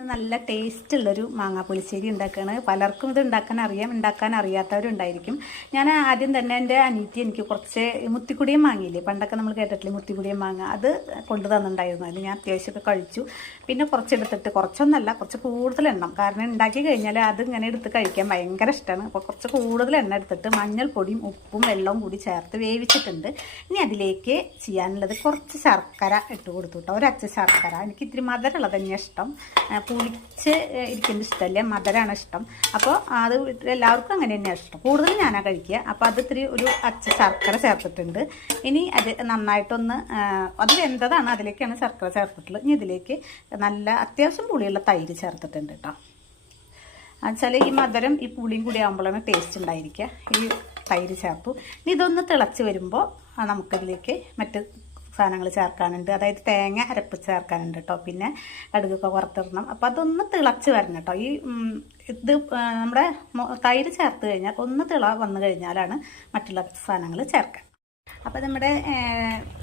നല്ല ടേസ്റ്റ് ഉള്ളൊരു മാങ്ങാ പുളിശ്ശേരി ഉണ്ടാക്കുകയാണ്. പലർക്കും ഇത് ഉണ്ടാക്കാൻ അറിയാം, ഉണ്ടാക്കാൻ അറിയാത്തവരുണ്ടായിരിക്കും. ഞാൻ ആദ്യം തന്നെ എൻ്റെ അനിയത്തി എനിക്ക് കുറച്ച് മുത്തിക്കുടിയും മാങ്ങയില്ലേ, പണ്ടൊക്കെ നമ്മൾ കേട്ടിട്ടില്ലേ മുത്തിക്കുടിയും മാങ്ങ, അത് കൊണ്ടു തന്നിട്ടുണ്ടായിരുന്നു. അതിൽ ഞാൻ അത്യാവശ്യമൊക്കെ കഴിച്ചു. പിന്നെ കുറച്ചെടുത്തിട്ട്, കുറച്ചൊന്നല്ല കുറച്ച് കൂടുതൽ എണ്ണം, കാരണം ഉണ്ടാക്കി കഴിഞ്ഞാൽ അത് ഇങ്ങനെ എടുത്ത് കഴിക്കാൻ ഭയങ്കര ഇഷ്ടമാണ്. അപ്പോൾ കുറച്ച് കൂടുതൽ എണ്ണ എടുത്തിട്ട് മഞ്ഞൾപ്പൊടിയും ഉപ്പും വെള്ളവും കൂടി ചേർത്ത് വേവിച്ചിട്ടുണ്ട്. ഇനി അതിലേക്ക് ചെയ്യാനുള്ളത് കുറച്ച് ശർക്കര ഇട്ട് കൊടുത്തു കേട്ടോ, ഒരച്ച ശർക്കര. എനിക്ക് ഇത്തിരി മധുരമുള്ളത് തന്നെയാണ് ഇഷ്ടം, പുളിച്ച് ഇരിക്കുന്ന ഇഷ്ടമല്ല, മധുരമാണ് ഇഷ്ടം. അപ്പോൾ അത് എല്ലാവർക്കും അങ്ങനെ തന്നെയാണ് ഇഷ്ടം, കൂടുതൽ ഞാനാ കഴിക്കുക. അപ്പോൾ അത് ഇത്തിരി ഒരു അച്ച ശർക്കര ചേർത്തിട്ടുണ്ട്. ഇനി അത് നന്നായിട്ടൊന്ന്, അത് വെന്തതാണ്, അതിലേക്കാണ് ശർക്കര ചേർത്തിട്ടുള്ളത്. ഇനി ഇതിലേക്ക് നല്ല അത്യാവശ്യം പുളിയുള്ള തൈര് ചേർത്തിട്ടുണ്ട് കേട്ടോ. എന്നുവെച്ചാൽ ഈ മധുരം ഈ പുളിയും കൂടി ആകുമ്പോഴാണ് ടേസ്റ്റ് ഉണ്ടായിരിക്കുക. ഈ തൈര് ചേർത്തു. ഇനി ഇതൊന്ന് തിളച്ച് വരുമ്പോൾ നമുക്കിതിലേക്ക് മറ്റ് സാധനങ്ങൾ ചേർക്കാനുണ്ട്, അതായത് തേങ്ങ അരപ്പ് ചേർക്കാനുണ്ട് കേട്ടോ. പിന്നെ കടുകൊക്കെ വറുത്തിടണം. അപ്പോൾ അതൊന്ന് തിളച്ച് വരണം കേട്ടോ. ഈ ഇത് നമ്മുടെ തൈര് ചേർത്ത് കഴിഞ്ഞാൽ ഒന്ന് തിള വന്നു കഴിഞ്ഞാലാണ് മറ്റുള്ള സാധനങ്ങൾ ചേർക്കാൻ. അപ്പോൾ നമ്മുടെ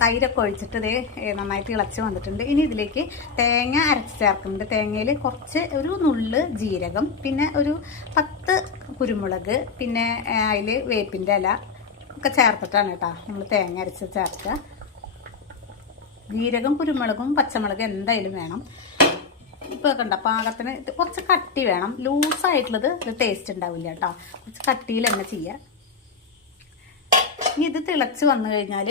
തൈരൊക്കെ ഒഴിച്ചിട്ട് ഇതേ നന്നായിട്ട് തിളച്ച് വന്നിട്ടുണ്ട്. ഇനി ഇതിലേക്ക് തേങ്ങ അരച്ച് ചേർക്കുന്നുണ്ട്. തേങ്ങയിൽ കുറച്ച് ഒരു നുള്ള് ജീരകം, പിന്നെ ഒരു 10 കുരുമുളക്, പിന്നെ അതിൽ വേപ്പിൻ്റെ ഇല ഒക്കെ ചേർത്തിട്ടാണ് കേട്ടോ നമ്മൾ തേങ്ങ അരച്ച് ചേർക്കുക. ജീരകം, കുരുമുളകും പച്ചമുളകും എന്തായാലും വേണം. ഇപ്പോൾ കണ്ട പാകത്തിന് കുറച്ച് കട്ടി വേണം, ലൂസായിട്ടുള്ളത് ടേസ്റ്റ് ഉണ്ടാവില്ല കേട്ടോ. കുറച്ച് കട്ടിയിൽ തന്നെ ചെയ്യുക. ഇനി ഇത് തിളച്ച് വന്നു കഴിഞ്ഞാൽ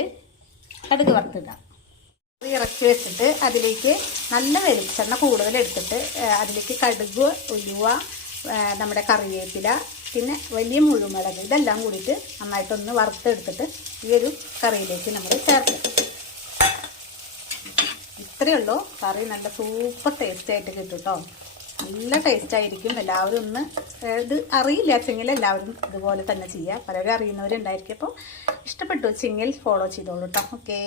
കടുക് വറുത്തിടാം. ഇറക്കി വെച്ചിട്ട് അതിലേക്ക് നല്ല വെളിച്ചെണ്ണ കൂടുതൽ എടുത്തിട്ട് അതിലേക്ക് കടുക്, ഉലുവ, നമ്മുടെ കറിവേപ്പില, പിന്നെ വലിയ മുഴുമുളക്, ഇതെല്ലാം കൂടിയിട്ട് നന്നായിട്ടൊന്ന് വറുത്തെടുത്തിട്ട് ഈ ഒരു കറിയിലേക്ക് നമ്മൾ ചേർക്കാം. ഇത്രയേ ഉള്ളൂ. കറി നല്ല സൂപ്പർ ടേസ്റ്റ് ആയിട്ട് കിട്ടും കേട്ടോ, നല്ല ടേസ്റ്റ് ആയിരിക്കും. എല്ലാവരും ഒന്ന് ഇത് അറിയില്ല വെച്ചെങ്കിൽ എല്ലാവരും ഇതുപോലെ തന്നെ ചെയ്യുക. പലരും അറിയുന്നവരുണ്ടായിരിക്കും. അപ്പോൾ ഇഷ്ടപ്പെട്ടു വെച്ചെങ്കിൽ ഫോളോ ചെയ്തോളൂ കേട്ടോ. ഓക്കേ.